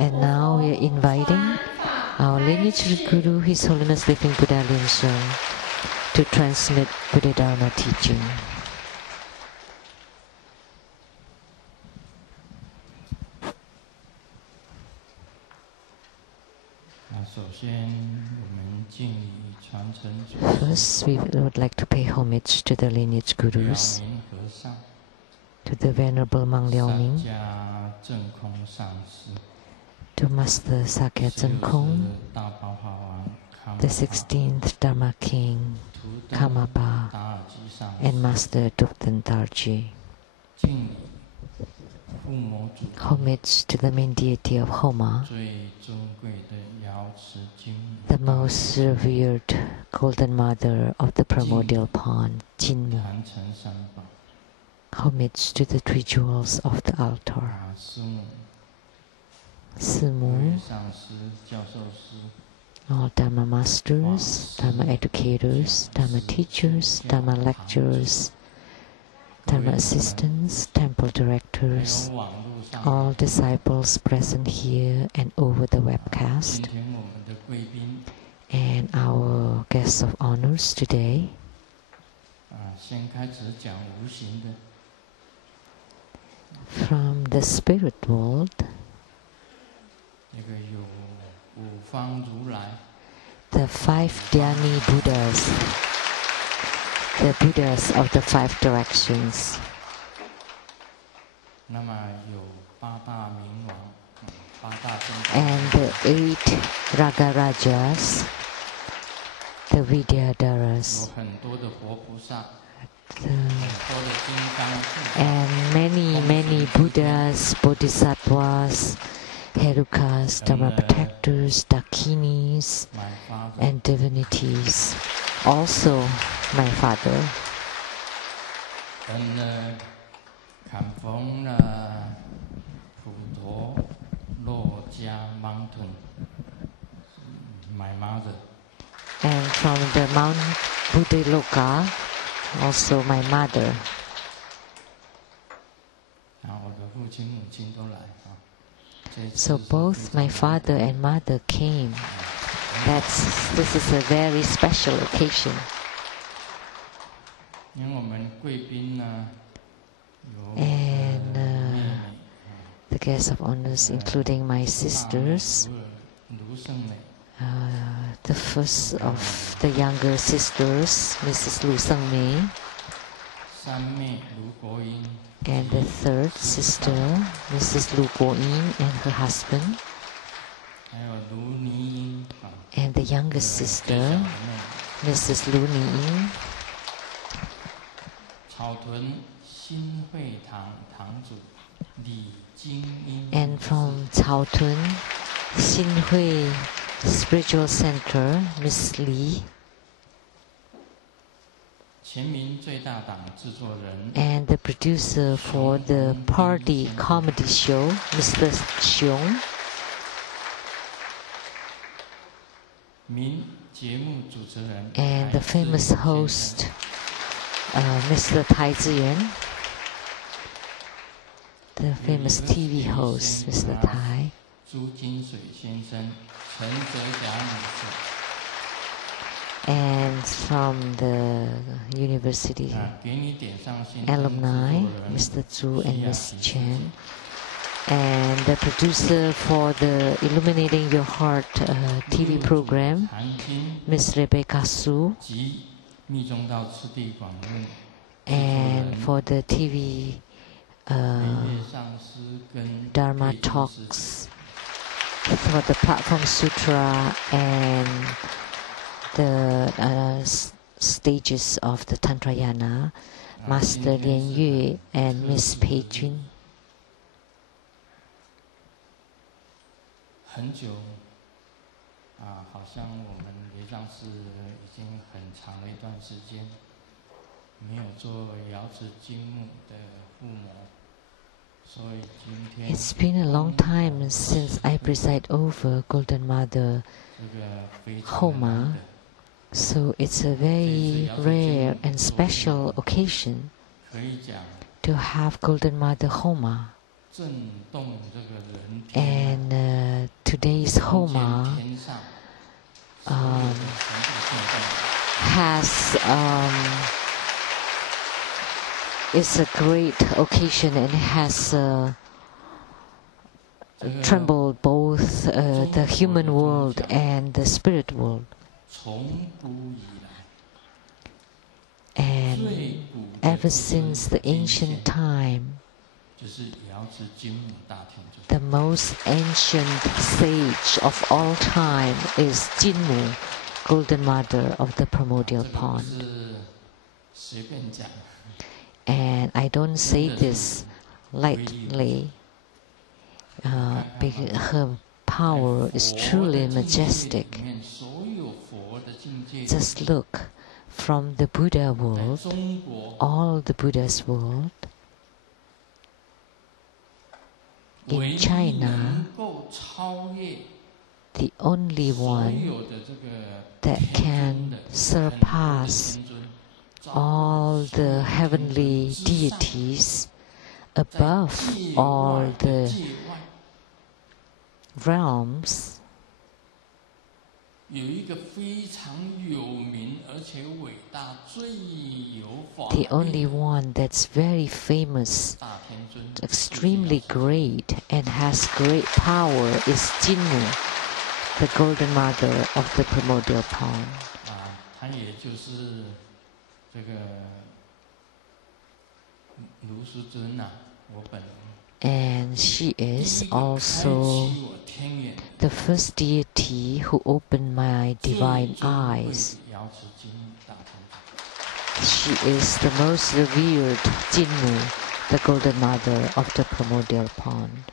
And now we are inviting our lineage guru, His Holiness Living Buddha Lian, to transmit Buddha Dharma teaching. 首先，我们敬礼传承祖师。 First, we would like to pay homage to the lineage gurus, to the Venerable Mang Liaoming, to Master Sakya Zhengkong, the 16th Dharma King, Karmapa, and Master Tupten Tarji. Homage to the main deity of Homa, the most revered Golden Mother of the primordial pond, Jinmu. Homage to the three jewels of the altar, Simu, all Dharma masters, Dharma educators, Dharma teachers, Dharma lecturers, Dharma assistants, temple directors, all disciples present here and over the webcast, and our guests of honors today. From the spirit world, the five Dhyani Buddhas, the Buddhas of the five directions. And the 8 Ragarajas, the Vidyadharas, and many Buddhas, Bodhisattvas, Herukas, Dharma protectors, Dakinis, and divinities. Also, my father. My mother. And from the Mount Buddhaloka, also my mother. So both my father and mother came. This is a very special occasion. And the guests of honors, including my sisters, the first of the younger sisters, Mrs. Lu Seng-mei, and the third sister, Mrs. Lu Guo-yin, and her husband, and the youngest sister, Mrs. Lu Ni-yin, and from Caotun, Xinhui Spiritual Center, Miss Li, and the producer for the party comedy show, Mr. Xiong, and the famous host, Mr. Tai Ziyuan, the famous TV host, Mr. Tai, and from the university alumni, Mr. Zhu and Miss Chen, and the producer for the Illuminating Your Heart TV program, Miss Rebecca Su, and for the TV Dharma talks, for the Platform Sutra and the stages of the Tantrayana, Master Lian Yue and Miss Pei Jun. 很久好像我们雷藏寺已经很长的一段时间没有做瑶池金木的护摩，所以今天 It's been a long time since I preside over Golden Mother Homa, so it's a very rare and special occasion to have Golden Mother Homa. And today's Homa is a great occasion and has trembled both the human world and the spirit world. And ever since the ancient time, the most ancient sage of all time is Jinmu, Golden Mother of the primordial pond. And I don't say this lightly, because her power is truly majestic. Just look, from the Buddha world, all the Buddha's world, in China, the only one that can surpass all the heavenly deities above all the realms, the only one that's very famous, extremely great, and has great power is Jinmu, the Golden Mother of the primordial pond. And she is also the first deity who opened my divine eyes. She is the most revered Jinmu, the Golden Mother of the primordial pond.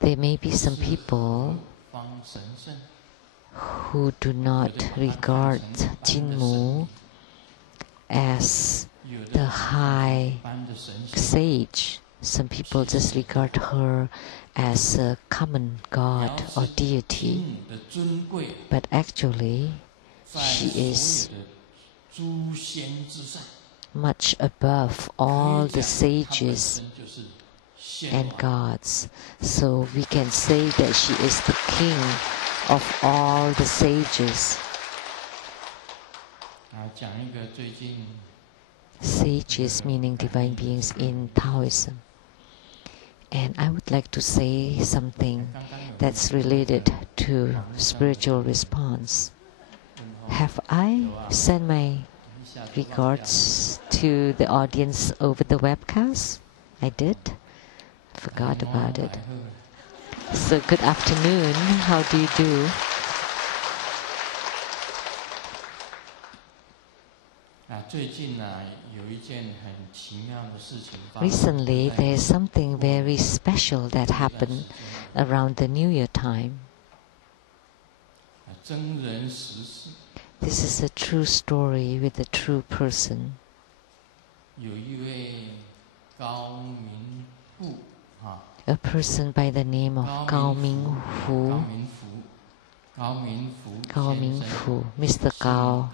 There may be some people who do not regard Jinmu as the high sage. Some people just regard her as a common god or deity. But actually, she is much above all the sages and gods. So we can say that she is the king of all the sages. Sages meaning divine beings in Taoism. And I would like to say something that's related to spiritual response. Have I sent my regards to the audience over the webcast? I did? Forgot about it. So good afternoon. How do you do? Recently, there is something very special that happened around the New Year time. This is a true story with a true person. A person by the name of Gao Mingfu. Gao Mingfu, Mr. Gao.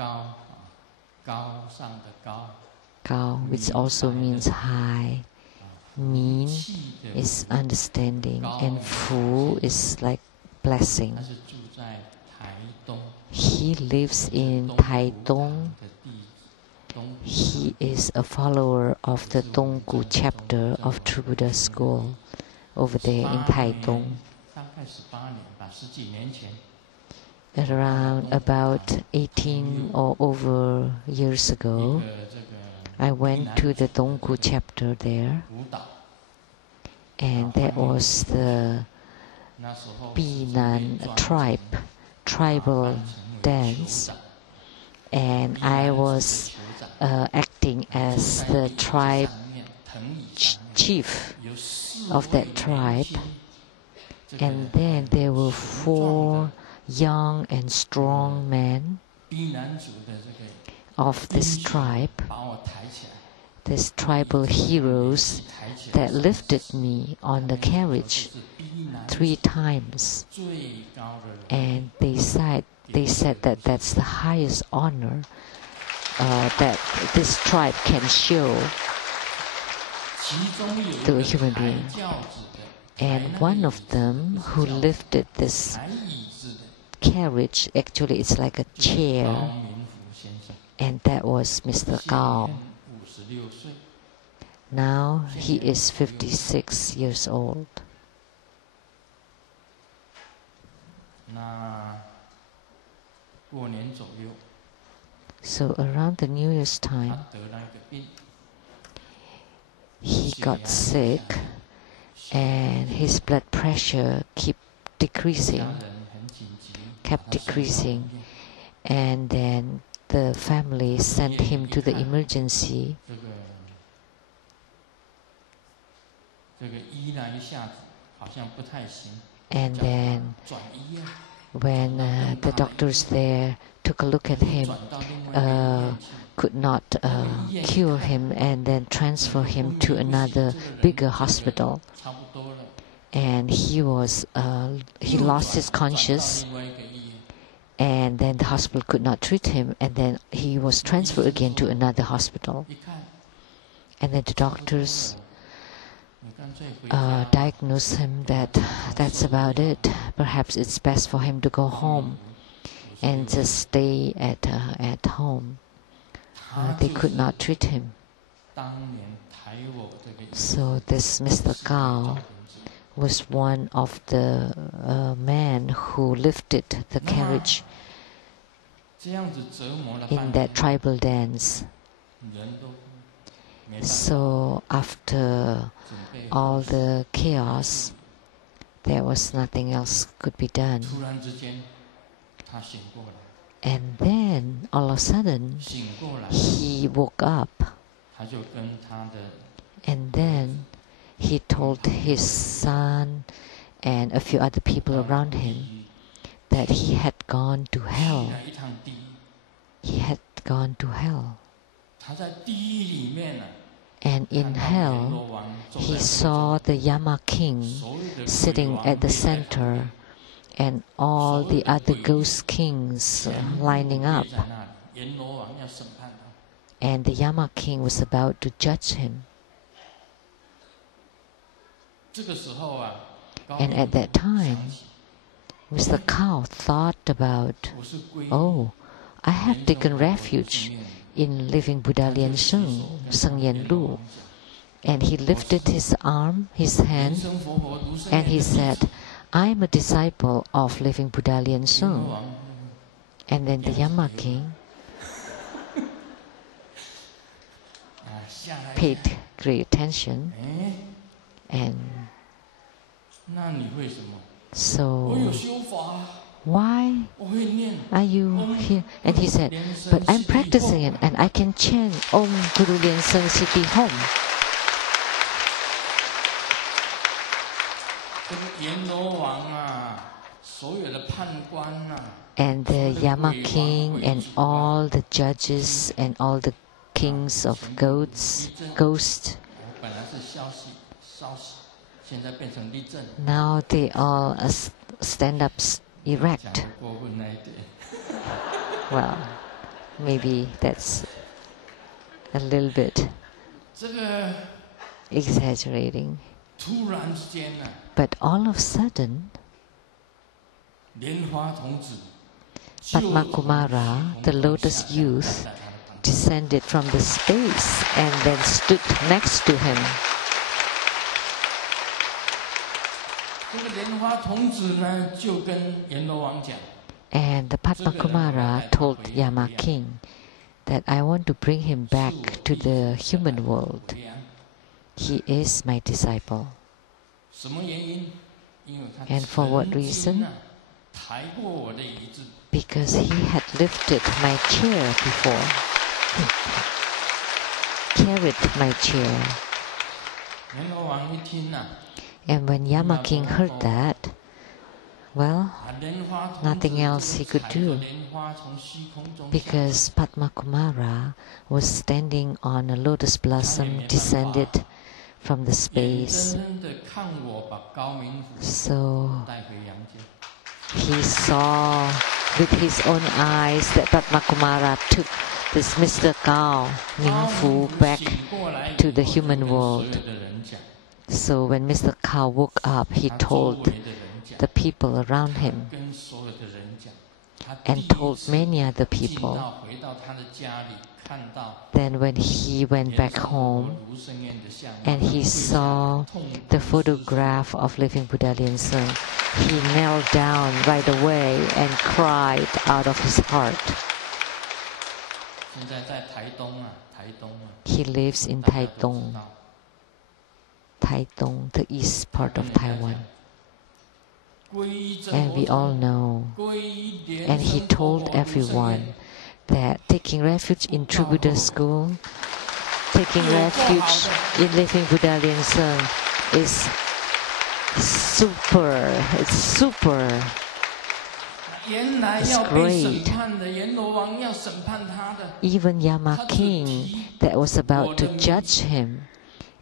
Gao, which also means high. Min is understanding, and Fu is like blessing. He lives in Taiwan. He is a follower of the Donggu chapter of True Buddha School over there in Taiwan. Around about 18 or over years ago, I went to the Donggu chapter there, and that was the Binan tribal dance, and I was acting as the tribe chief of that tribe, and then there were 4 young and strong men of this tribe, these tribal heroes that lifted me on the carriage 3 times, and they said that that's the highest honor that this tribe can show to a human being. And one of them who lifted this carriage, actually it's like a chair, and that was Mr. Gao. Now he is 56 years old. So around the New Year's time, he got sick and his blood pressure kept decreasing, and then the family sent him to the emergency. And then when the doctors there took a look at him, could not cure him, and then transfer him to another bigger hospital. And he lost his conscience, and then the hospital could not treat him, and then he was transferred again to another hospital. And then the doctors diagnosed him that that's about it. Perhaps it's best for him to go home and just stay at home. They could not treat him. So this Mr. Gao was one of the men who lifted the carriage in that tribal dance. So after all the chaos, there was nothing else could be done. And then all of a sudden he woke up, and then he told his son and a few other people around him that he had gone to hell. He had gone to hell. And in hell, he saw the Yama king sitting at the center and all the other ghost kings lining up. And the Yama king was about to judge him. And at that time, Mr. Gao thought about, oh, I have taken refuge in living Buddha Lian Sheng-yen Lu. And he lifted his arm, his hand, and he said, I am a disciple of living Buddha Lian Sheng. And then the Yama king paid great attention. And so, why are you here? And he said, but I'm practicing it and I can chant Om Guru Lian Sheng City Home. And the Yama king and all the judges and all the kings of ghosts, now they all stand up erect. Well, maybe that's a little bit exaggerating. But all of a sudden, Padma Kumara, the lotus youth, descended from the space and then stood next to him. And the Padma Kumara told Yama king that I want to bring him back to the human world. He is my disciple. And for what reason? Because he had lifted my chair before. Carried my chair. And when Yama king heard that, well, nothing else he could do, because Padma Kumara was standing on a lotus blossom descended from the space. So he saw with his own eyes that Padma Kumara took this Mr. Gao, Mingfu, back to the human world. So when Mr. Gao woke up, he told the people around him and told many other people. Then when he went back home and he saw the photograph of living Buddha Lian, he knelt down right away and cried out of his heart. He lives in Taitung, the east part of Taiwan. And we all know. And he told everyone that taking refuge in True Buddha School, taking refuge in living Buddha Lian is super. It's super. It's great. Even Yama King that was about to judge him,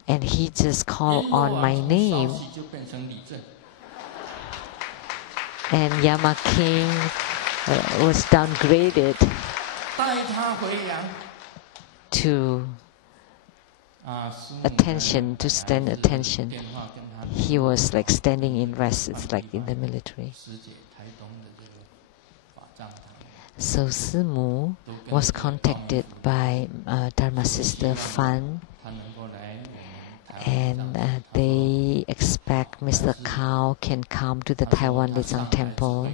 and he just called on my name. And Yama King was downgraded to attention, to stand attention. He was like standing in rest. It's like in the military. So Simu was contacted by Dharma Sister Fan, and they expect Mr. Kao can come to the Taiwan Lian Temple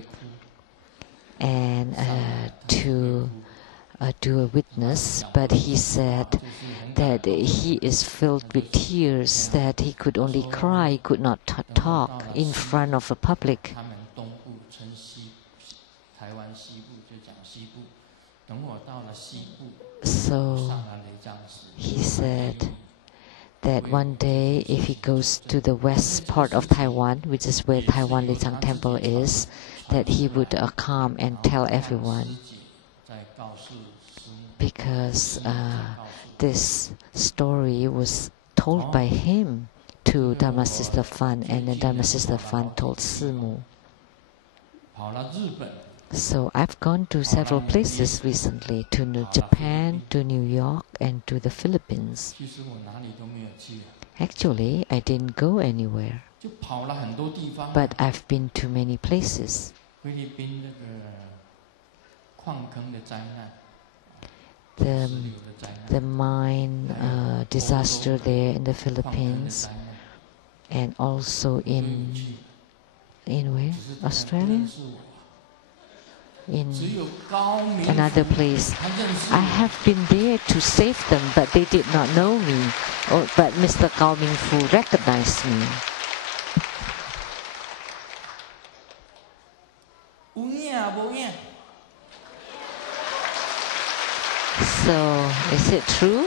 and to do a witness, but he said that he is filled with tears, that he could only cry, could not talk in front of the public. So he said that one day if he goes to the west part of Taiwan, which is where Taiwan Lian Temple is, that he would come and tell everyone. Because this story was told by him to Dharma Sister Fan, and then Dharma Sister Fan told Simu. So I've gone to several places recently, to Japan, to New York, and to the Philippines. Actually, I didn't go anywhere, but I've been to many places. The mine disaster there in the Philippines, and also in where? Australia? In another place. I have been there to save them, but they did not know me. But Mr. Gao Mingfu recognized me. So, is it true?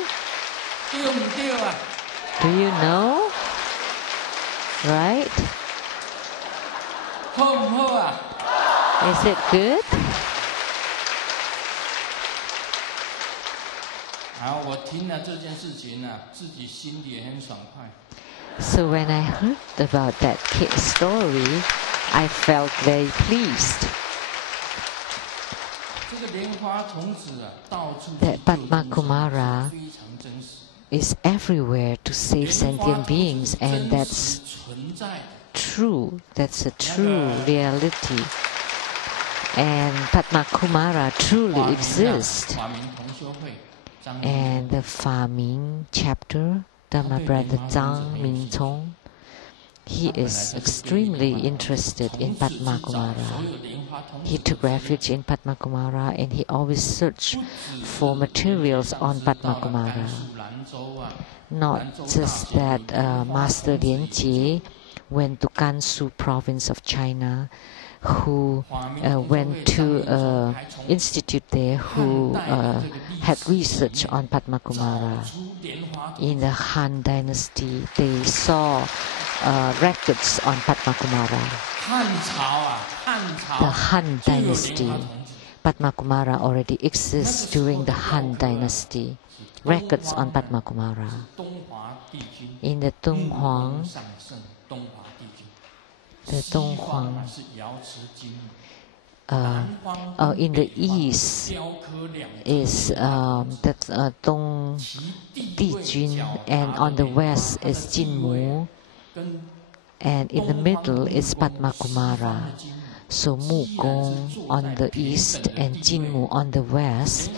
Do you know? Right? Is it good? So when I heard about that story, I felt very pleased. That Padma Kumara is everywhere to save sentient beings, and that's true. That's a true reality. And Padma Kumara truly exists. And the Fa Ming chapter, Dharma brother Tsang Ming Chong, he is extremely interested in Padma Kumara. He took refuge in Padma Kumara, and he always searched for materials on Padma Kumara. Not just that Master Lian Jie went to Gansu province of China, who went to an institute there who had research on Padma Kumara. In the Han Dynasty, they saw records on Padma Kumara. The Han Dynasty. Padma Kumara already exists during the Han Dynasty. Records on Padma Kumara. In the Donghuang, in the east is Dong Dijun, and on the west is Jinmu, and in the middle is Padma Kumara. So Mukong on the east and Jinmu on the west,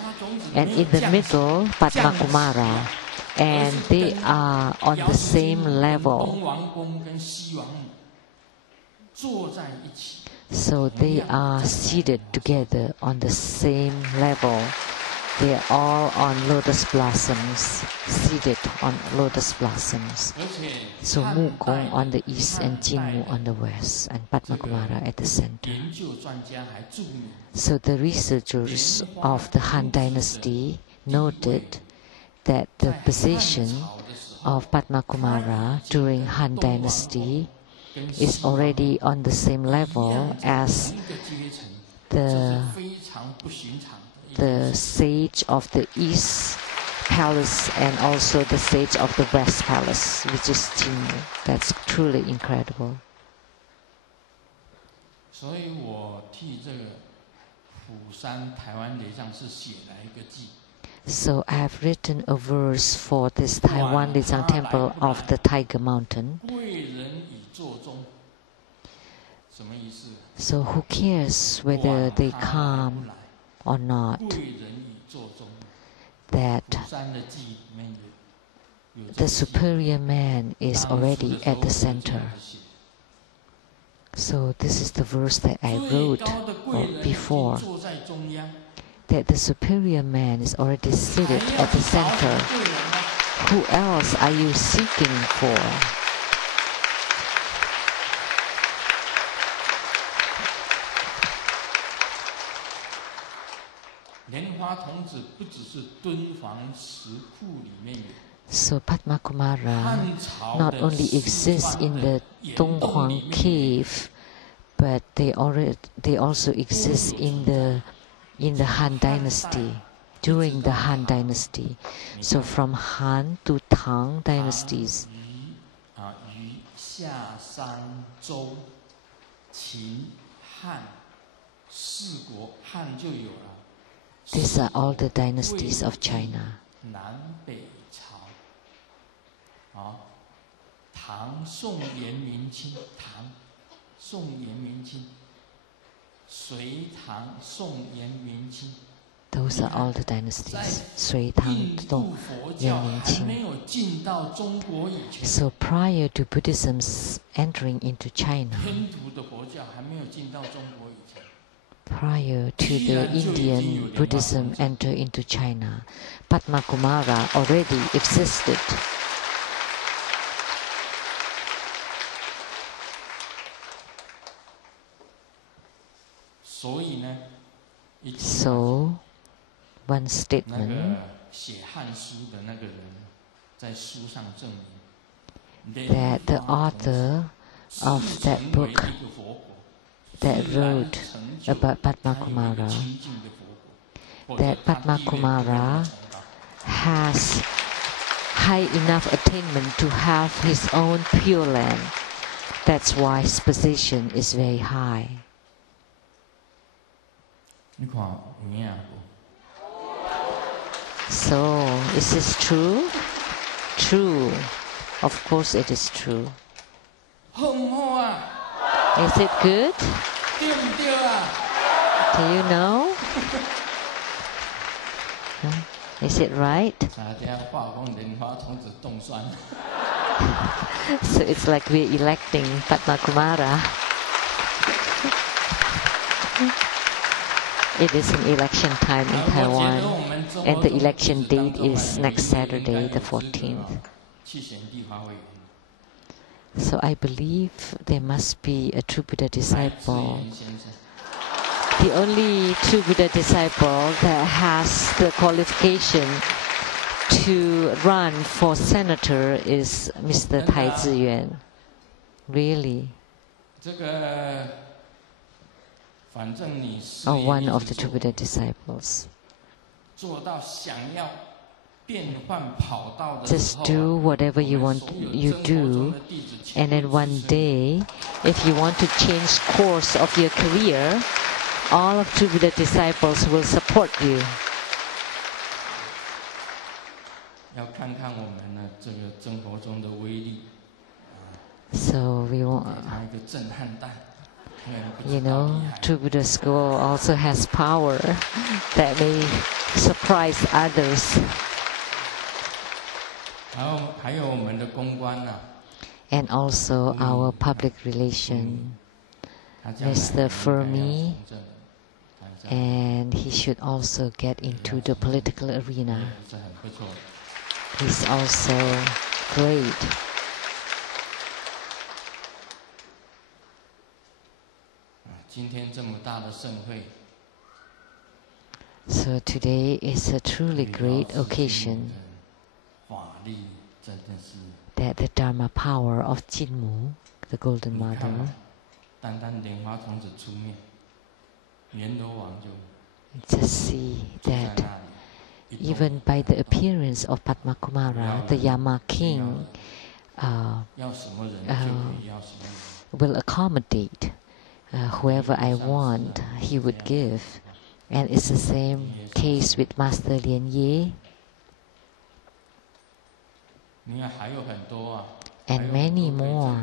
and in the middle Padma Kumara, and they are on the same level. So they are seated together on the same level. They are all on lotus blossoms, seated on lotus blossoms. So Mukong on the east and Jinmu on the west, and Padma Kumara at the center. So the researchers of the Han Dynasty noted that the position of Padma Kumara during Han Dynasty is already on the same level as the sage of the East Palace and also the sage of the West Palace, which is Jinmu. That's truly incredible. So I have written a verse for this Taiwan Lijiang Temple of the Tiger Mountain. So who cares whether they come or not, that the superior man is already at the center. So this is the verse that I wrote before, that the superior man is already seated at the center. Who else are you seeking for? So Padma Kumara not only exists in the Donghuang cave, but they also exist in the Han Dynasty, during the Han Dynasty. So from Han to Tang dynasties. These are all the dynasties of China. Those are all the dynasties. Sui, Tang, Dong, Yan, Min, Qing. So prior to Buddhism's entering into China, prior to the Indian Buddhism enter into China, Padma Kumara already existed. So, one statement that the author of that book that wrote about Padma Kumara, that Padma Kumara has high enough attainment to have his own pure land. That's why his position is very high. So, is this true? True. Of course it is true. Is it good? Do you know? Is it right? So it's like we're electing Padma Kumara. It is an election time in Taiwan, and the election date is next Saturday, the 14th. So I believe there must be a true Buddha disciple. The only true Buddha disciple that has the qualification to run for senator is Mr. Tai Ziyuan. Really? Or one of the true Buddha disciples. Just do whatever you do, and then one day, if you want to change course of your career, all of True Buddha disciples will support you. 要看看我们呢这个真佛中的威力。So we want, 给他一个震撼弹。you know, True Buddha School also has power that may surprise others. 还有我们的公关呐。And also our public relation, Mr. Fermi, and he should also get into the political arena. He's also great. So today is a truly great occasion that the Dharma power of Jinmu, the Golden Mother, just see that even by the appearance of Padma Kumara, the Yama king will accommodate whoever I want, he would give. And it's the same case with Master Lian. And many more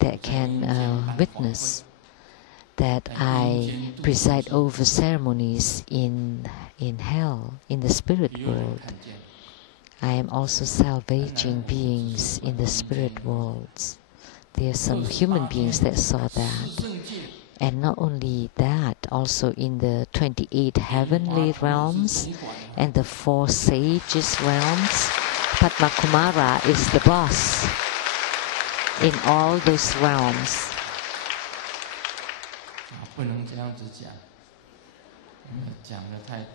that can witness that I preside over ceremonies in hell, in the spirit world. I am also salvaging beings in the spirit worlds. There are some human beings that saw that. And not only that, also in the 28 heavenly realms and the 4 sages realms, Padma Kumara is the boss in all those realms.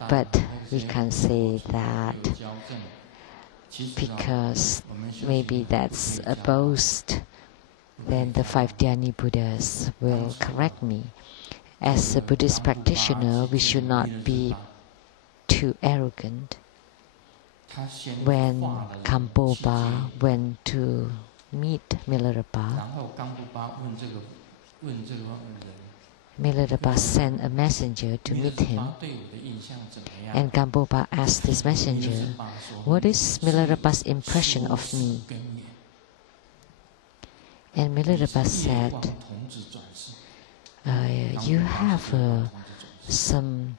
But we can't say that because maybe that's a boast. Then the 5 Dhyani Buddhas will correct me. As a Buddhist practitioner, we should not be too arrogant. When Kamboba went to meet Milarepa, Milarepa sent a messenger to meet him. And Kamboba asked this messenger, "What is Milarepa's impression of me?" And Milarepa said, "You have some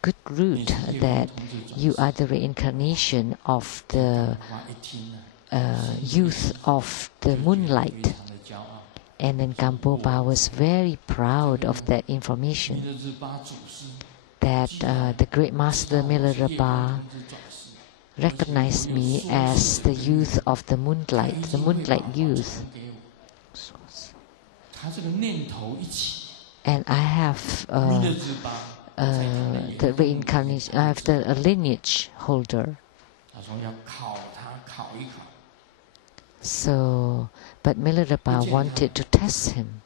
good root that you are the reincarnation of the youth of the moonlight." And then Kamboba was very proud of that information, that the great master Milarepa recognized me as the youth of the moonlight youth. And I have the reincarnation, I have the lineage holder. So, but Milarepa wanted to test him.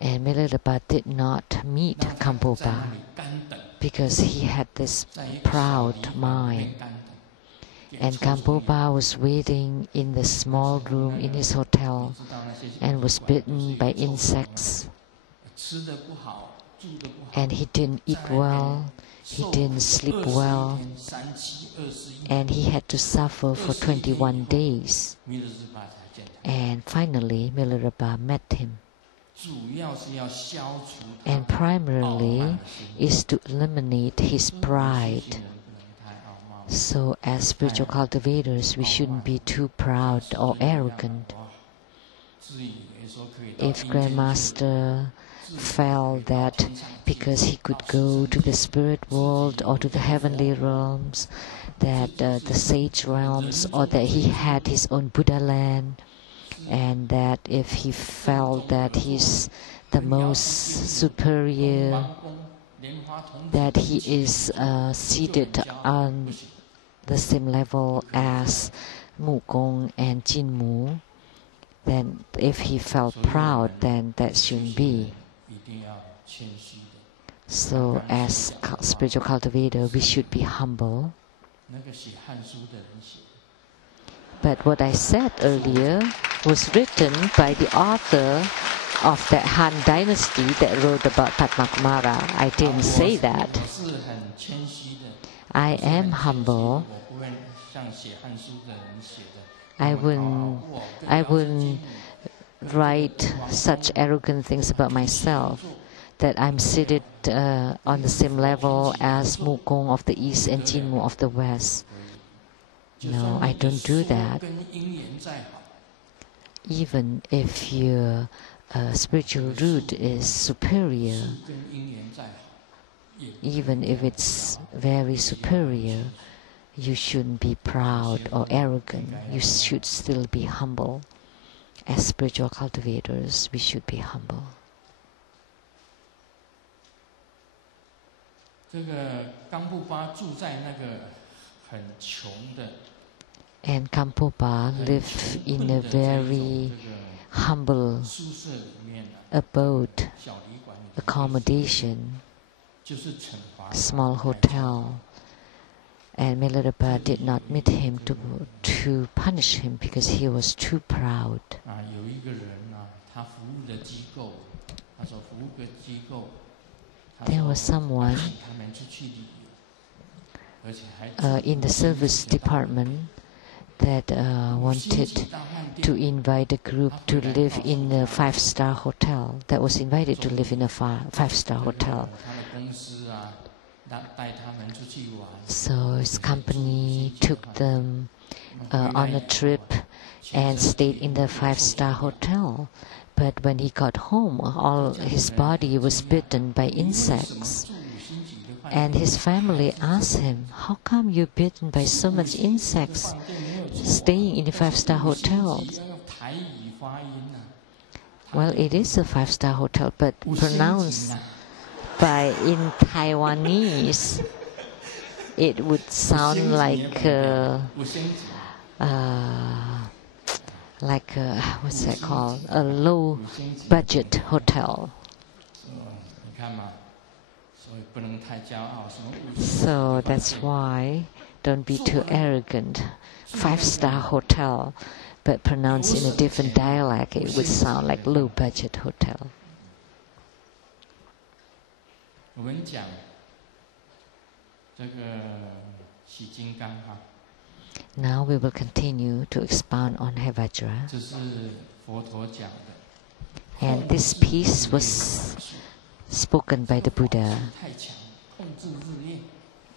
And Milarepa did not meet Kamboba because he had this proud mind. And Kamboba was waiting in the small room in his hotel and was bitten by insects. And he didn't eat well, he didn't sleep well, and he had to suffer for 21 days. And finally, Milarepa met him. And primarily is to eliminate his pride. So as spiritual cultivators, we shouldn't be too proud or arrogant. If Grandmaster felt that because he could go to the spirit world or to the heavenly realms, that the sage realms, or that he had his own Buddha land, and that if he felt that he's the most superior, that he is seated on the same level as Mukong and Jinmu, then if he felt proud, then that shouldn't be. So as spiritual cultivator, we should be humble. But what I said earlier was written by the author of the Han Dynasty that wrote about Padma Kumara. I didn't say that. I am humble. I wouldn't write such arrogant things about myself, that I'm seated on the same level as Mukong of the East and Jinmu of the West. No, I don't do that. Even if your spiritual root is superior, even if it's very superior, you shouldn't be proud or arrogant. You should still be humble. As spiritual cultivators, we should be humble. And Kampopa lived in a very humble abode, accommodation, small hotel. And Milarepa did not meet him to punish him because he was too proud. There was someone in the service department that wanted to invite a group to live in a 5-star hotel, that was invited to live in a 5-star hotel. So his company took them on a trip and stayed in the 5-star hotel. But when he got home, all his body was bitten by insects. And his family asked him, "How come you're bitten by so much insects staying in a 5-star hotel?" Well, it is a 5-star hotel, but pronounced in Taiwanese, it would sound like what's that called? A low-budget hotel. So that's why don't be too arrogant. 5-star hotel, but pronounced in a different dialect, it would sound like low-budget hotel. Now we will continue to expound on Hevajra. And this piece was spoken by the Buddha.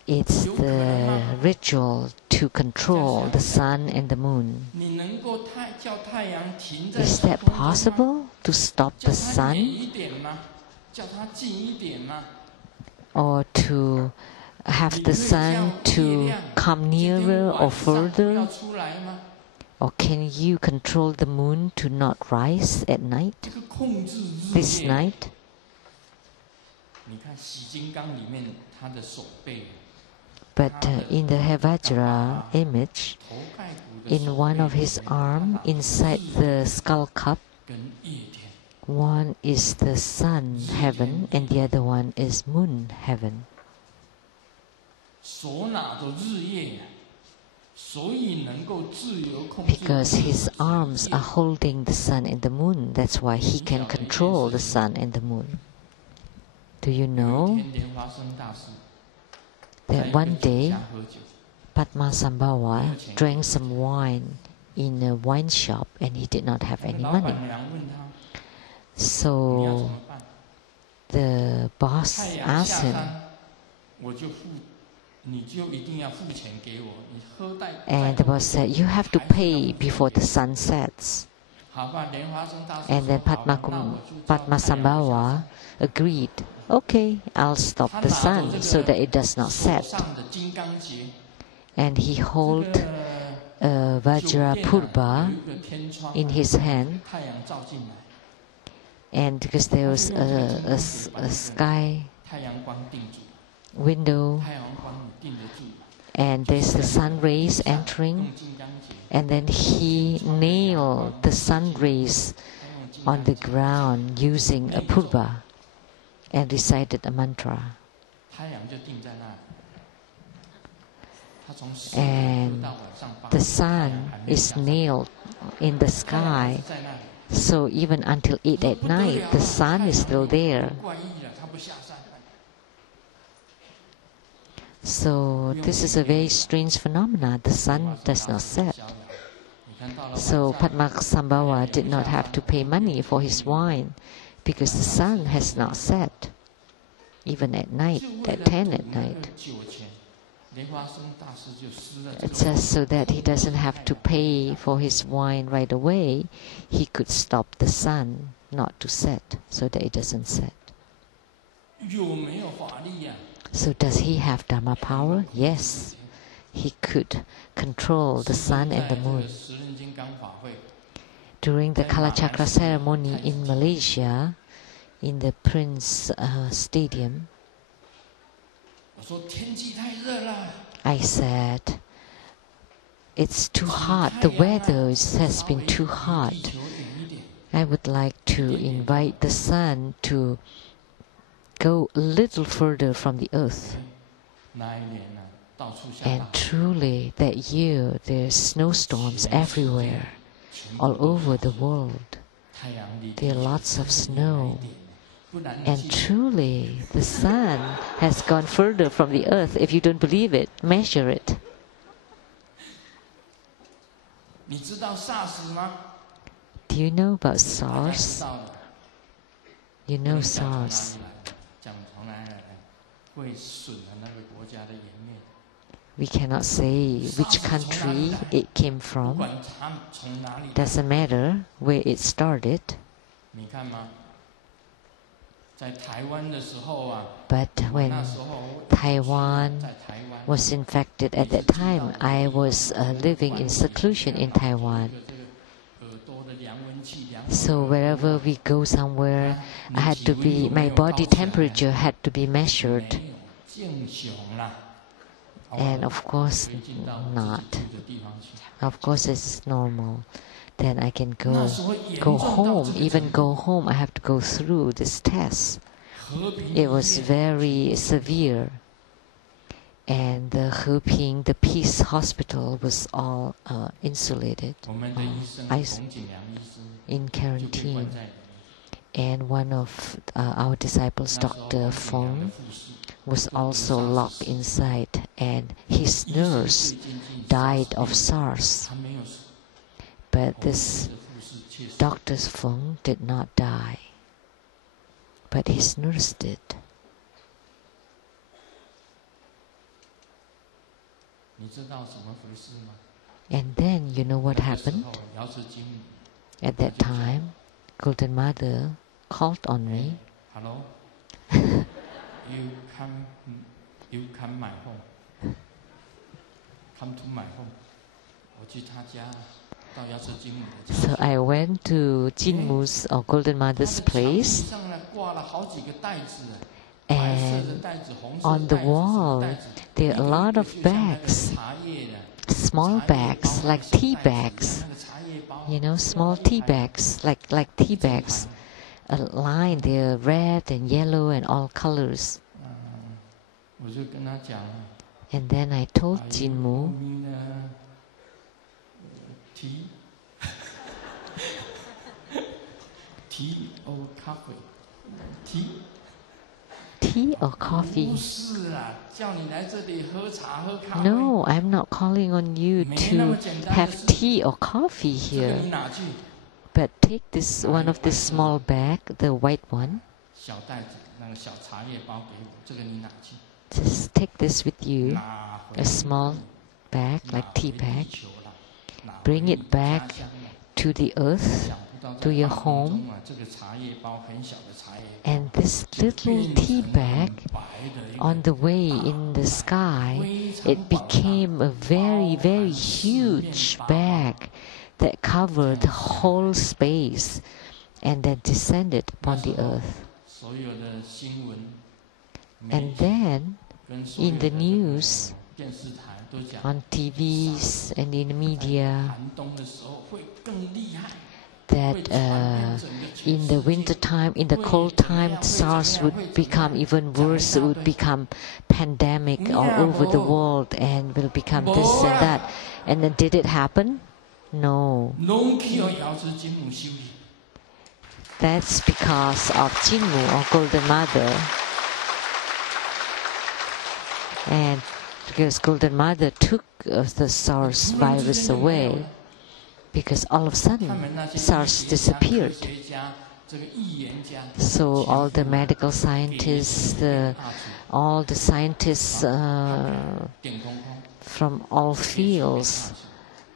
It's the ritual to control the sun and the moon. Is that possible, to stop the sun? Or to have the sun to come nearer or further? Or can you control the moon to not rise at night, this night? But in the Hevajra image, in one of his arms, inside the skull cup, one is the sun heaven and the other one is moon heaven. Because his arms are holding the sun and the moon, that's why he can control the sun and the moon. Do you know that one day Padmasambhava drank some wine in a wine shop and he did not have any money? So the boss asked him, and the boss said, "You have to pay before the sun sets." And then Padmasambhava agreed, "Okay, I'll stop the sun so that it does not set." And he held a Vajra Purva in his hand, and because there was a sky window, and there's the sun rays entering, and then he nailed the sun rays on the ground using a purva and recited a mantra. and the sun is nailed in the sky. So even until 8 at night, the sun is still there. So this is a very strange phenomenon. The sun does not set. So Padmasambhava did not have to pay money for his wine because the sun has not set, even at night, at 10 at night. Just so that he doesn't have to pay for his wine right away, he could stop the sun not to set, so that it doesn't set. So does he have Dharma power? Yes. He could control the sun and the moon. During the Kalachakra ceremony in Malaysia, in the Prince Stadium, I said, it's too hot, the weather has been too hot. I would like to invite the sun to go a little further from the earth. And truly, that year, there's snowstorms everywhere, all over the world. There are lots of snow. And truly, the sun has gone further from the earth. If you don't believe it, measure it. Do you know about SARS? You know SARS. We cannot say which country it came from. Doesn't matter where it started. But when Taiwan was infected at that time, I was living in seclusion in Taiwan. So wherever we go somewhere, my body temperature had to be measured. And of course not. Of course it's normal. Then I can go home. Even go home, I have to go through this test. It was very severe. And the Heping, the Peace Hospital, was all insulated, in quarantine. And one of our disciples, Dr. Feng, was also locked inside, and his nurse died of SARS. But this Dr. Feng did not die, but his nurse did. And then, you know what happened? At that time, Golden Mother called on me. Hello? You come my home. Come to my home. So I went to Jinmu's or Golden Mother's place, and on the wall there are a lot of bags, small bags like tea bags, you know, small tea bags like tea bags, a line. They're red and yellow and all colors. And then I told Jinmu, tea or coffee? Tea? Tea or coffee? No, I'm not calling on you to have tea or coffee here. But take this one of this small bag, the white one. Just take this with you, a small bag like tea bag. Bring it back to the earth, to your home. And this little tea bag, on the way in the sky, it became a very, very huge bag that covered the whole space and then descended upon the earth. And then, in the news, on TVs and in the media, that in the winter time, in the cold time, SARS would become even worse. It would become pandemic all over the world and will become this and that. And then did it happen? No. That's because of Jinmu or Golden Mother. And because Golden Mother took the SARS virus away, because all of a sudden SARS disappeared. So all the medical scientists, all the scientists from all fields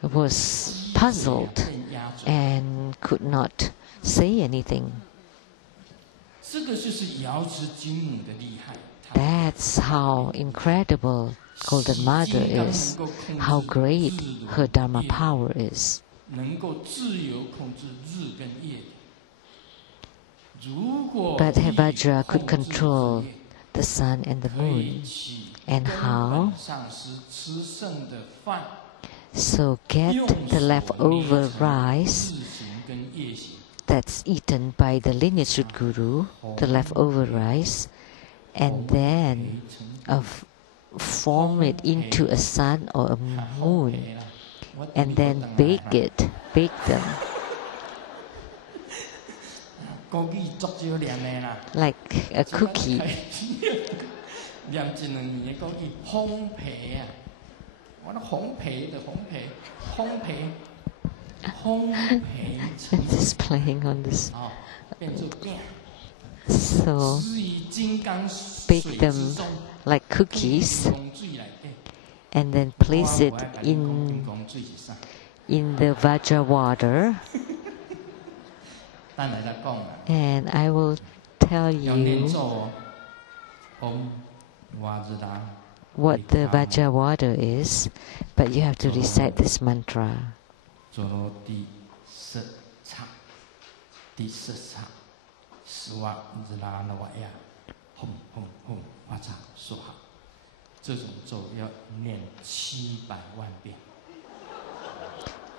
was puzzled and could not say anything. That's how incredible Golden Mother is, how great her Dharma power is. But Hevajra could control the sun and the moon. And how? So get the leftover rice that's eaten by the lineage root guru, the leftover rice, and then form it into a sun or a moon, and then bake them. Like a cookie. Just playing on this. So bake them like cookies and then place it in the Vajra water. And I will tell you what the Vajra water is, but you have to recite this mantra.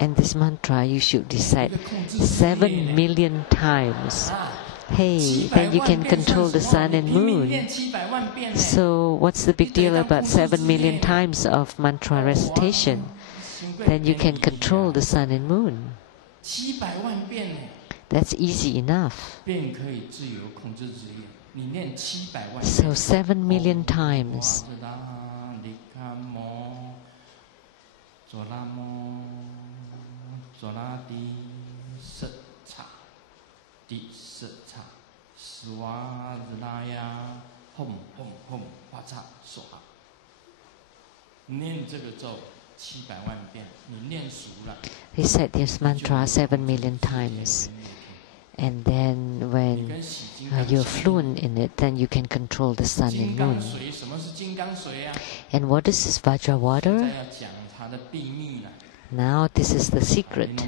And this mantra you should recite 7 million times. Hey, then you can control the sun and moon. So what's the big deal about 7 million times of mantra recitation? Then you can control the sun and moon. That's easy enough. So 7 million times. Recite this mantra 7 million times. And then when you're fluent in it, then you can control the sun and moon. And what is this Vajra water? Now this is the secret.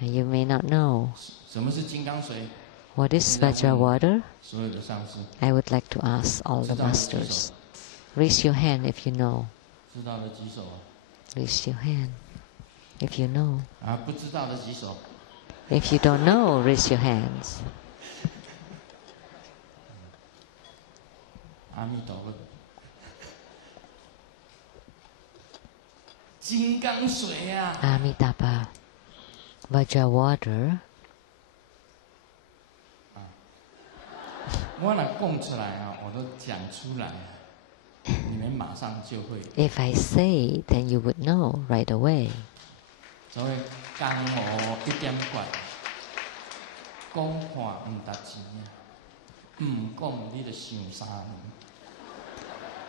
You may not know. What is Vajra water? I would like to ask all the masters. Raise your hand if you know. Raise your hand if you know. If you don't know, raise your hands. Amitabha. Vajra water. If I say, then you would know right away.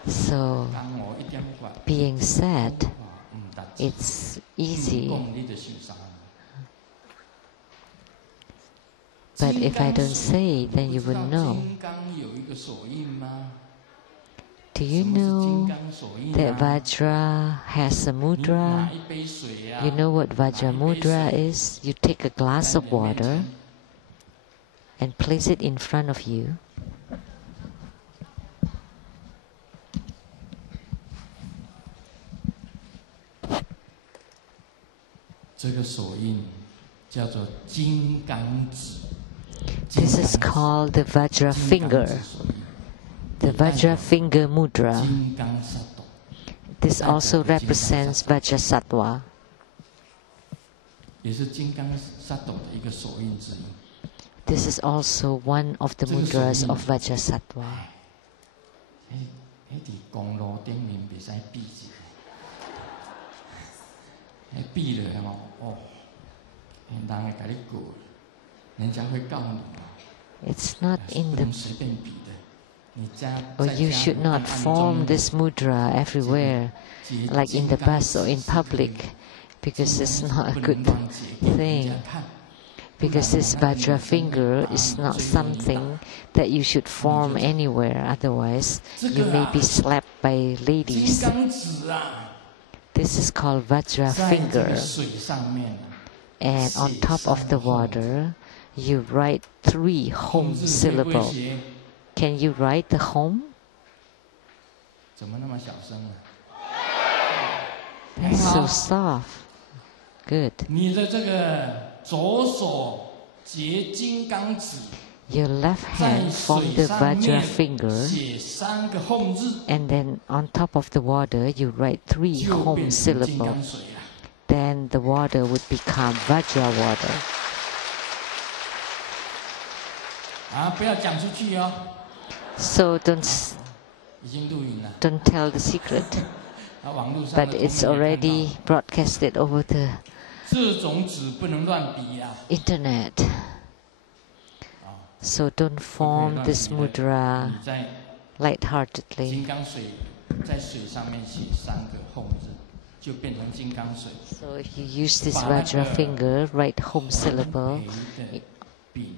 So, being said, it's easy. But if I don't say, then you wouldn't know. Do you know that Vajra has a mudra? You know what Vajra mudra is? You take a glass of water and place it in front of you. 叫做金刚指。This is called the Vajra finger, the Vajra finger mudra. This also represents Vajrasattva. 也是金刚萨埵的一个手印之一。This is also one of the mudras of Vajrasattva. 喺公路顶面袂使比一下，比了系嘛？哦，人会甲你过，人家会告你。 It's not in 不 the 能随便比的。你家 or 在 you 家 should 暗 not 暗 中 form this mudra everywhere, 结 like in the 金刚 bus or in 指 public, because it's not a 不 good 能乱结给人 thing. 家看。 Because this Vajra finger is not something that you should form anywhere, otherwise you may be slapped by 金 ladies. 刚指啊， This is called Vajra 在这个 finger. 水上面， And on top of the water, you write 3 home 控制会不会 syllables. 写？ Can you write the home? 怎么那么小声啊？ That's so soft. Good. 你的这个左手结金刚指， Your left 在 hand form 水 the 上 Vajra 面 finger, 写3个吽字， and then on top of the water, you write 3就 home 变成金刚 syllables. 水了。 Then the water would become Vajra water. 啊，不要讲出去哦， So 已经录影了。 don't tell the secret. 啊，网络上 But 的 it's 同学也看 already 到 broadcasted over the 这种纸不能乱比啊。 internet. So don't 不可以 form 乱 this 比的 mudra 你在 lightheartedly. 金刚水在水上面写3个吽字，就变成金刚水。 So if you use this 把那 Vajra 个 finger, write home syllable 烘焙的饼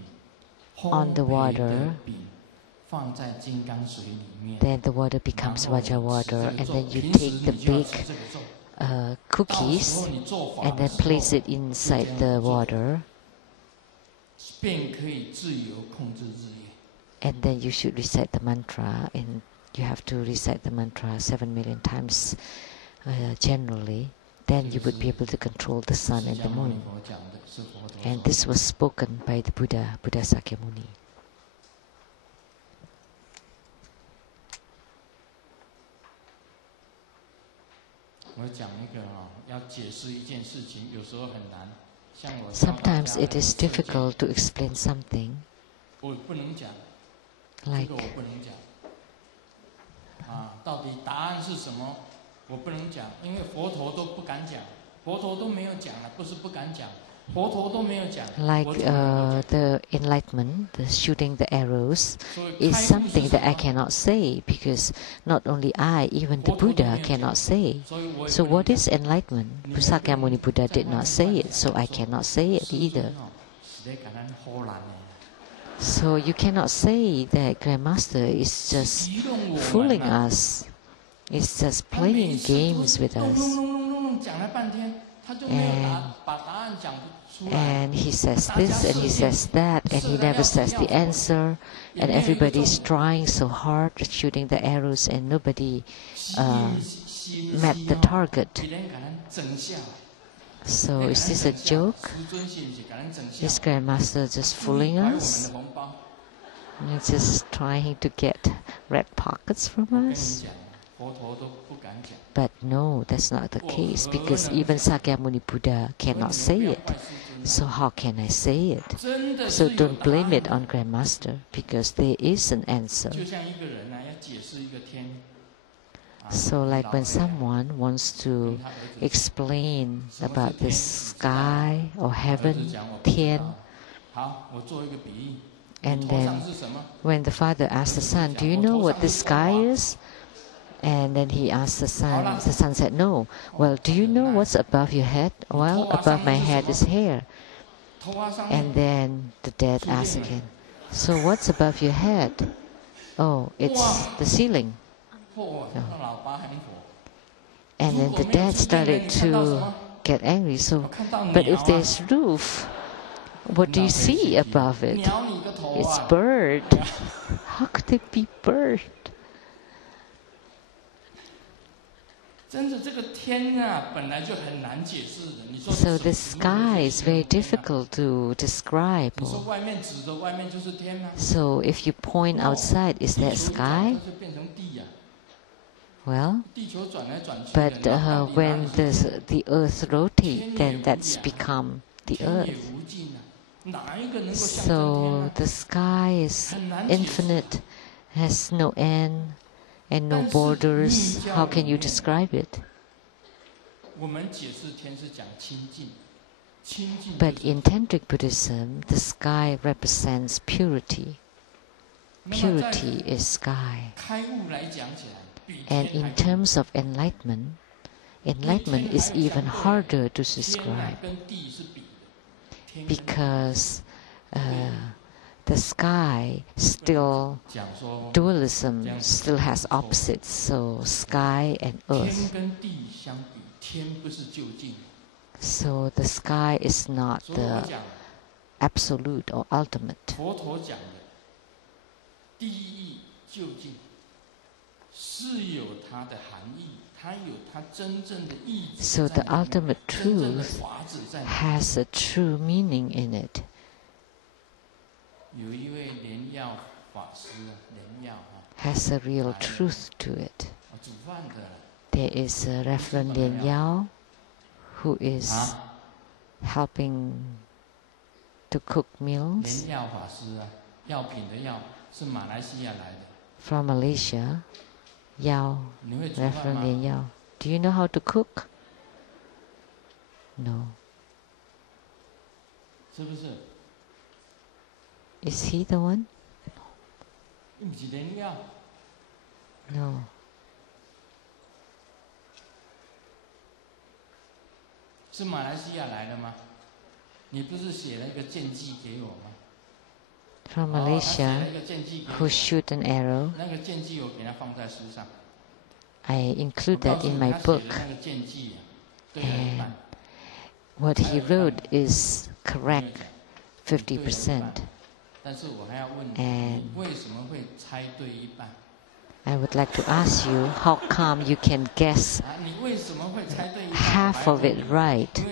on the 烘焙的 water, 饼放在金刚水里面， then the water becomes 然后 Vajra 你 water, 吃 and 这个 then 咒 you 平时 take the 你就要 big 吃这个咒 到时 cookies 候你做法 and 的 then 时候 place it inside the water, 便可以自由控制日夜。 and then you should recite the mantra, and you have to recite the mantra 7 million times generally. Then you would be able to control the sun and the 释迦牟尼 moon. 佛讲的是佛陀 And 说 this was spoken by the Buddha, Buddha Sakyamuni. 我讲一个要解释一件事情，有时候很难。像我教大 Sometimes 家 it 的 is 射箭 difficult to explain something 我不能讲，这 like 个我不能讲。到底答案是什么？我不能讲，因为佛陀都不敢讲，佛陀都没有讲了，不是不敢讲，佛陀都没有讲。 like 我怎么能够讲 the enlightenment, the shooting the arrows, 所以 is 开悟是 something 什 that I 么？ cannot say because not only I, even the 佛陀都 Buddha 没有讲 cannot say. 所以我也 So 不能 what 讲 is enlightenment? Sakyamuni Buddha did not say it, so I cannot say it 师 either. 尊是在给咱唬烂的， So you cannot say that Grandmaster is just 愚弄我们 fooling 啊 us. It's just 他每一 playing 次都 games 是 with 弄 us. 弄讲了半天，他就没有把答案讲出来。 And he says this and he says that, and he never says the answer. And everybody's trying so hard, shooting the arrows, and nobody 心 met the target. 别人给咱整下， So is this a joke? 师尊是不是给咱整下？ Is Grandmaster just 故意 fooling 拐我们 us? 的红包。 He's just trying to get red pockets 我 from 跟你 us? 讲，佛陀都不敢讲。 But no, that's not the case, because even Sakyamuni Buddha cannot say it. So how can I say it? 真的 So 是有 don't 答 blame 案 it on Grandmaster, because there is an answer. 就像一个人呢，要解释一个天。 So like when someone wants to explain about the sky or 儿子 heaven, 讲我不知 天, 道。好，我做一个比喻。 and 你头 then 上是什么？ when the father asks the son, do you know what the sky is? And then he asked the son said, no. Well, do you know what's above your head? Well, above my head is hair. 头发上面 And then the dad asked again, so what's above your head? Oh, it's the ceiling. 嚯，让老爸很火。 And then the dad started to get angry. So, 我看到 but 鸟 if 啊， there's roof, what do you see above it? 鸟你个头 It's 啊！ bird. How could it be bird? So the sky is very difficult to describe. So if you point outside, is that sky? Well, but when the earth rotates, then that's become the earth. So the sky is infinite, has no end and no borders. How can you describe it? But in Tantric Buddhism, the sky represents purity. Purity is sky. And in terms of enlightenment, enlightenment is even harder to describe. Because the sky still, dualism still has opposites, so sky and earth. So the sky is not the absolute or ultimate. So the ultimate truth has a true meaning in it. Has a real truth to it. There is a Reverend Lian Yao who is helping to cook meals from Malaysia. Yao, Reverend Lian Yao. Do you know how to cook? No. Is he the one? No. From Malaysia, who shoot an arrow. I include that in my book. And what he wrote is correct 50%. And I would like to ask you, how come you can guess half of it right?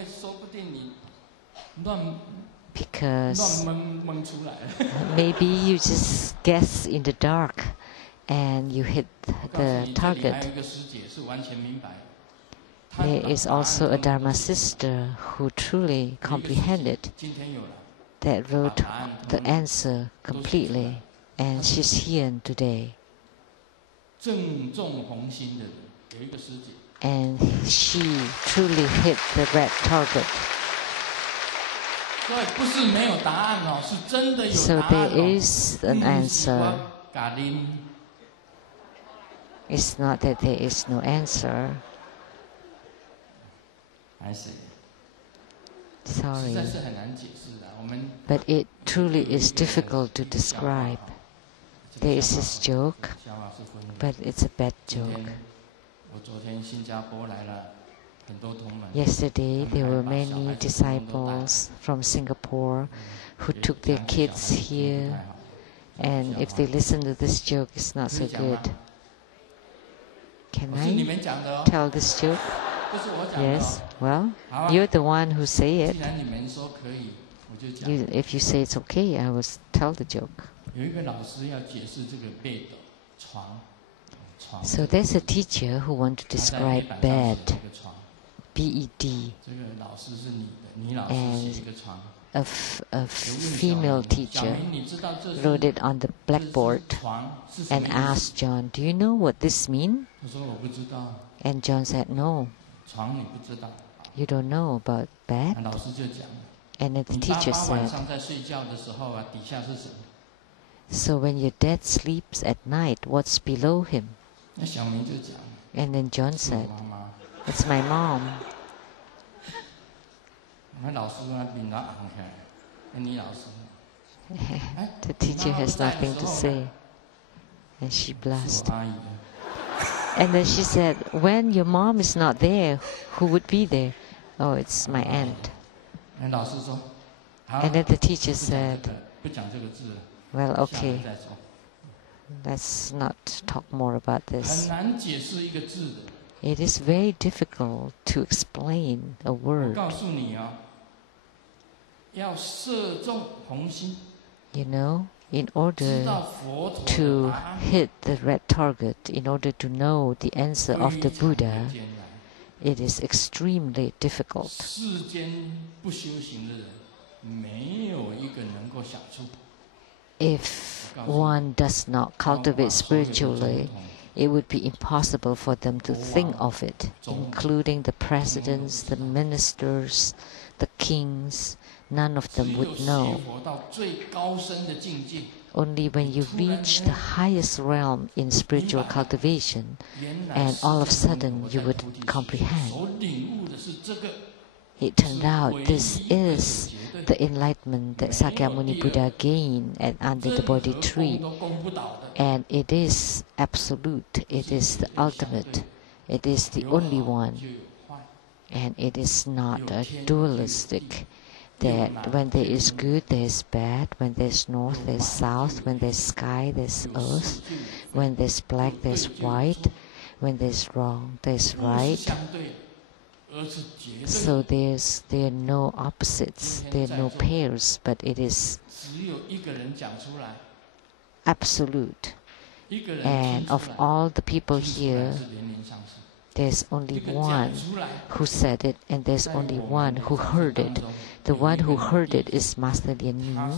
Because maybe you just guess in the dark and you hit the target. There is also a Dharma sister who truly comprehended, that wrote the answer completely, and she's here today. And she truly hit the red target. So there is an answer. It's not that there is no answer. Sorry. But it truly is difficult to describe. There is this joke, but it's a bad joke. Yesterday, there were many disciples from Singapore who took their kids here, and if they listen to this joke, it's not so good. Can I tell this joke? Yes. Well, you're the one who say it. If you say it's okay, I will tell the joke. So there's a teacher who wants to describe bed, B-E-D, and a female teacher wrote it on the blackboard and asked John, "Do you know what this means?" And John said, "No, you don't know about bed." And then the teacher said, "So when your dad sleeps at night, what's below him?" And then John said, "It's my mom." The teacher has nothing to say, and she blushed. And then she said, "When your mom is not there, who would be there?" "Oh, it's my aunt." And then the teacher said, "Well, okay, let's not talk more about this." It is very difficult to explain a 我 word. 告诉你啊，要射中红心， You know, in 知 order 道佛陀的 to 答案， hit the red target, in order to know the answer of 非 the 常的 Buddha, 艰难。 it is extremely difficult. 世间不修行的人，没有一个能够想出。 If one does not cultivate spiritually, it would be impossible for them to think of it, including the presidents, the ministers, the kings. None of 只 them 有 would 学 know. 佛到最高深的境界， Only when you reach the highest realm in spiritual cultivation, 原来 and 世 all of a 间 sudden 我 you 在 would 菩提心 comprehend. 所领悟的是这个， It turned out this is the enlightenment that Sakyamuni Buddha gained under the 任 Bodhi 何功 tree. 都攻不倒的。 And it is absolute, it is the ultimate, it is the 有 only 好 one, 就有坏， and it is not dualistic. That when there is good, there is bad, when there is north, there is south, when there is sky, there is 有 earth, 是就有非， when there is black, 有 there 对 is 就有 white, 错， when there is wrong, there is 不是 right. 相对，而是绝对。 So there are no opposites, there are no pairs, but it is 只有一个人讲出来， absolute. 一个人 And 听出 of 来， all the people 听出 here, 来是连连上师。 there's 一 only 个 one 讲出来， who said it, and there's 在 only 我们 one 的 who 上师 heard 当 it. 中， The 有 one 一 who 个 heard 弟 it 子 is Master Lian 他 Yu.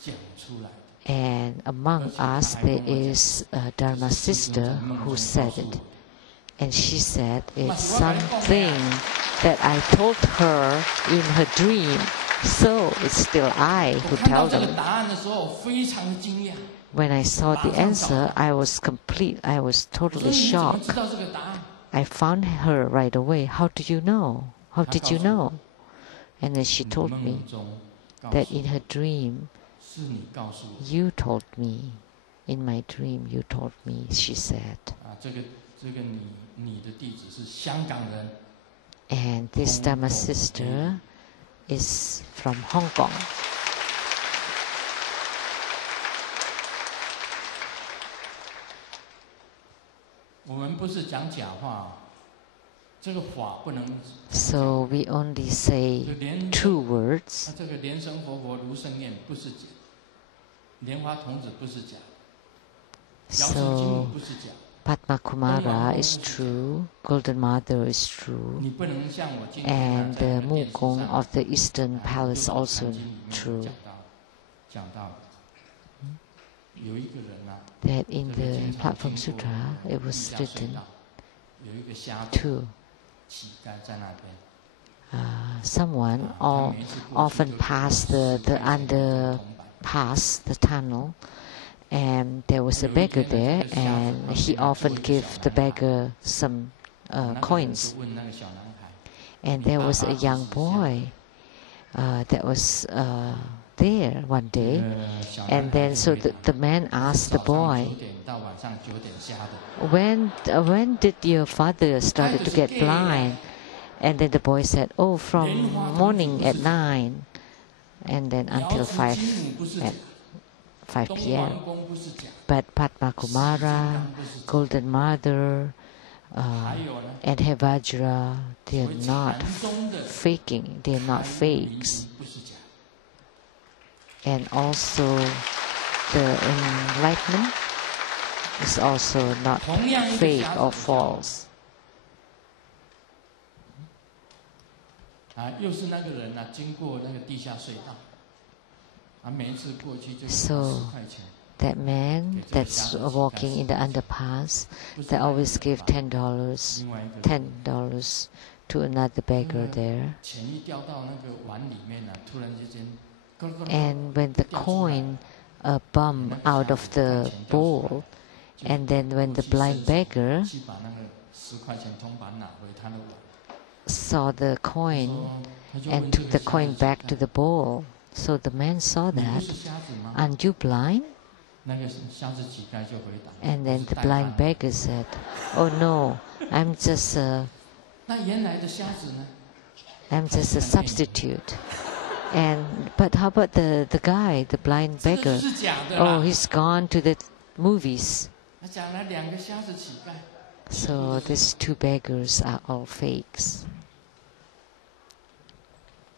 是讲出来的。 And among us, there is a Dharma sister who said it. And she said it's something that I told her in her dream. So it's still I 我 who 看到 tell 这个 them. 答案的时候，非常的惊讶。 When I saw the answer, I was我说 totally 你怎么 shocked. 知道这个答案？ I found her right away. How did you know? How did you know? And then she told 梦 me 中告 that 诉 in 我 her dream, 是你告诉我 you told me. In my dream, you told me, she said. 啊，这个你的弟子是香港人， And this Dharma sister is from Hong Kong. 我们不是讲假话，这个法不能。 So we only say 就莲 true words. 这个莲生活佛卢胜彥不是假，莲花童子不是假，药师金母 So 不是假。 Padma Kumara is true, Golden Mother is true, 你不能像我今天 and 在 the 我的电视 Mukong 上 of the Eastern 啊 Palace 六祖 also 坛经里面 true. 讲到有一个人啊， That in 这个 the 经常 Platform 经过 Sutra, it 地 was 下隧 written 道，有一个瞎子 too. 乞丐在那边。 Someone 他 all 每一次过去 often 就 pass the 10块钱的 underpass, 铜板 the tunnel, and there was a beggar there, and he often gave the beggar some 那个人 coins. 就问那个小男孩， And there was a young boy that was there one 这 day, 个小男 and 孩 then 就 so 回 the, 答 the man asked the 早上 boy, 9点到晚上9点瞎的。 when did your father started to get blind? And then the boy said, oh, from morning at 9, and then until 5 p.m. But Padma Kumara, Golden Mother, and Hevajra, they are not faking, they are not fakes. And also the enlightenment is also not fake or false. 啊，又是那个人啊，经过那个地下隧道，啊，每一次过去就So 10块钱。 that man that's walking in the underpass, they always give $10, $10 to another beggar there. 钱一掉到那个碗里面啊，突然之间， And when the coin bump out of the bowl, and then when the blind beggar 去把那个10块钱铜板拿回他的碗， saw the coin 他就 and 问这 took 个 the 瞎 coin 子 back to the bowl, so the man saw 你不 that. 是瞎子吗？ Aren't you blind? 那个瞎子乞丐就回答， And 我 then 是 the 代 blind 班的。 beggar said, oh no, I'm just a 那原来的瞎子呢？ substitute. But how about the guy, the blind 这个 beggar? 是假的 Oh, 啦。 he's gone to the movies. 他讲了2个瞎子乞丐， So these two beggars are all fakes.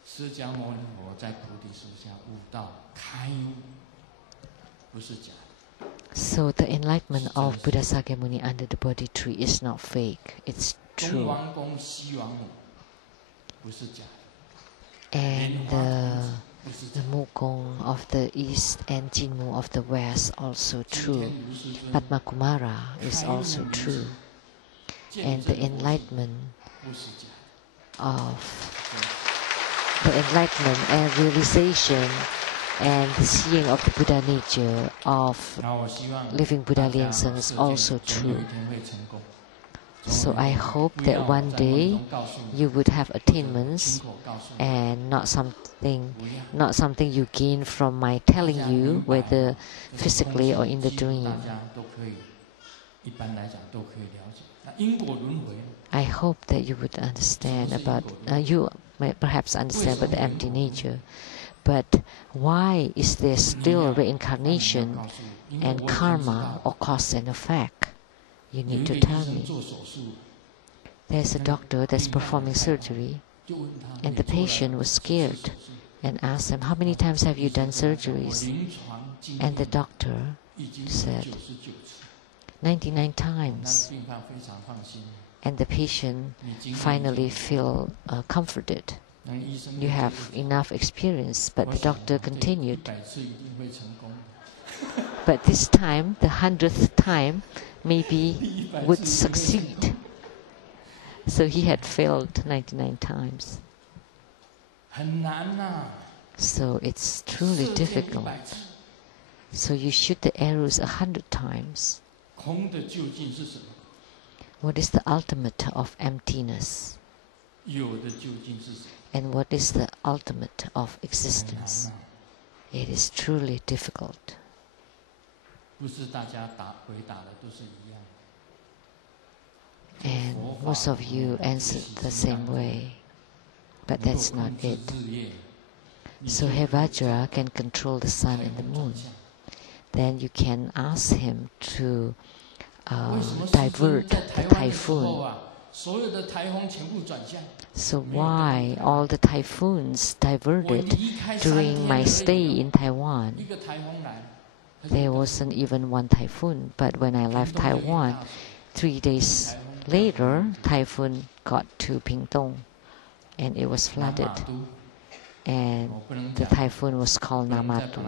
释迦牟尼佛在菩提树下悟道开悟，不是假的。 So the enlightenment of Buddha Sakyamuni under the Bodhi tree is not fake, it's 东 true. 王公西王母不是假的。 And the Mukong of the east and Jinmu of the west also true. Padma Kumara is also true. And the enlightenment and realization and the seeing of the Buddha nature of living Buddha Lian is also true. So I hope that one day you would have attainments and not something you gain from my telling you, whether physically or in the dream. I hope that you would understand about, you may perhaps understand about the empty nature. But why is there still reincarnation and karma or cause and effect? You need to tell me. There's a doctor that's performing surgery, and the patient was scared and asked him, "How many times have you done surgeries?" And the doctor said, 99 times. And the patient finally feel comforted. You have enough experience, but the doctor continued. But this time, the 100th time, maybe would succeed. So he had failed 99 times. So it's truly difficult. So you shoot the arrows 100 times. What is the ultimate of emptiness? And what is the ultimate of existence? It is truly difficult. And most of you answered the same way, but that's not it. So Hevajra can control the sun and the moon. Then you can ask him to divert the typhoon. So why all the typhoons diverted during my stay in Taiwan? There wasn't even one typhoon, but when I left Taiwan, 3 days later, typhoon got to Pingtung, and it was flooded. And the typhoon was called Namatu.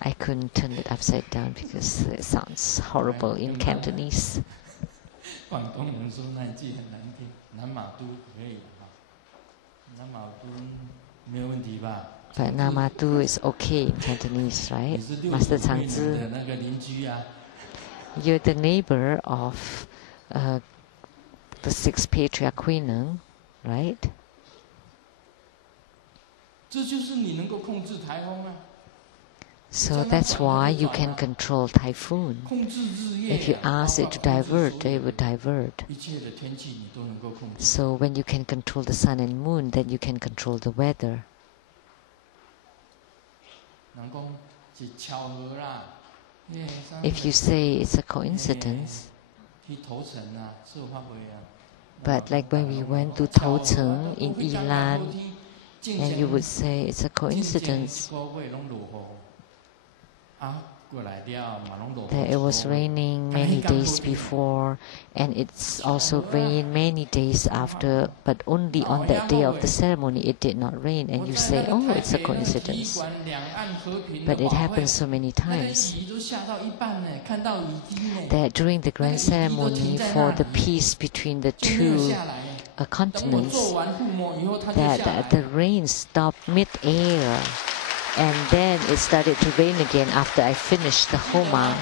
I couldn't turn it upside down because it sounds horrible in Cantonese. But Namatu is okay in Cantonese, right? Master Tsang? You're the neighbor of the sixth patriarch Queen, right? So that's why you can control typhoon. If you ask it to divert, it would divert. So when you can control the sun and moon, then you can control the weather. If you say it's a coincidence, but like when we went to Tsang in Lian, and you would say it's a coincidence that it was raining many days before, and it's also rained many days after, but only on that day of the ceremony it did not rain, and you say, oh, it's a coincidence. But it happens so many times that during the grand ceremony for the peace between the two continents, that the rain stopped mid-air. And then it started to rain again after I finished the Homa.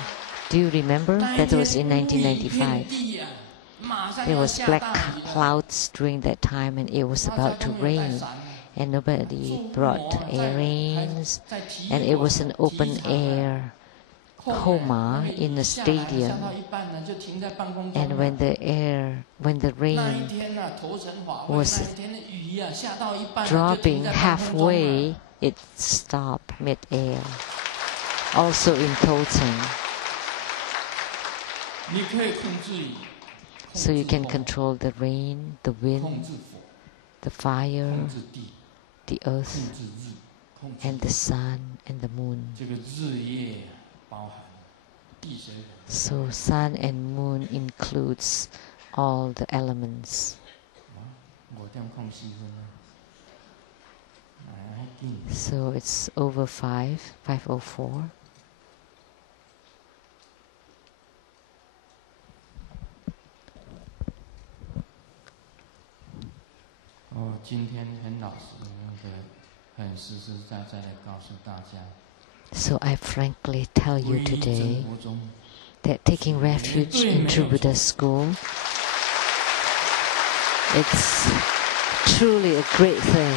Do you remember? That was in 1995. There was black clouds during that time, and it was about to rain. And nobody brought rains. And it was an open air Homa in the stadium. And when the rain was dropping halfway, it stopped mid-air. also in Tsang. So you can control the rain, the wind, the fire, the earth, and the sun and the moon. So sun and moon includes all the elements. So it's over 5:04. So I frankly tell you today that taking refuge in True Buddha School, it's truly a great thing,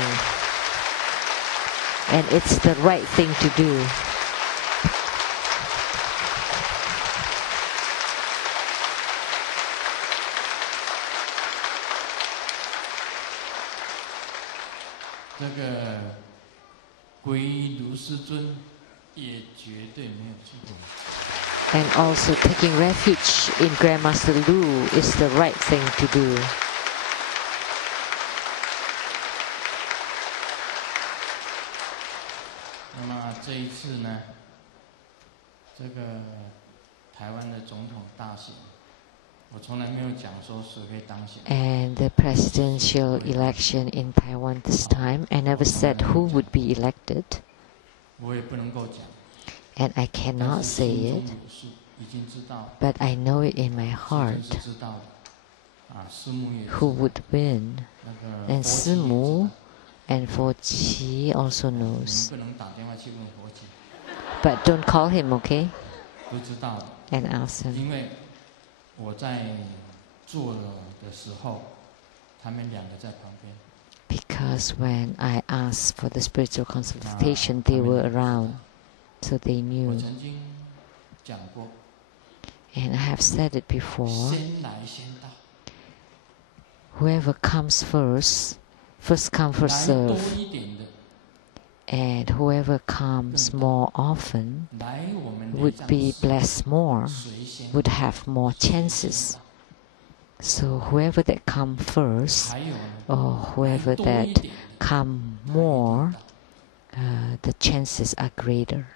and it's the right thing to do. And also taking refuge in Grandmaster Lu is the right thing to do. And the presidential election in Taiwan this time, I never said who would be elected. And I cannot say it, but I know it in my heart who would win. And Simu and Foqi also knows. But don't call him, okay? And ask him. Because when I asked for the spiritual consultation, they were around, so they knew. And I have said it before, whoever comes first, first come, first serve. And whoever comes more often would be blessed more, would have more chances. So whoever that come first, or whoever that come more, the chances are greater.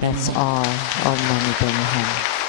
That's all. Om Mani Padme Hum.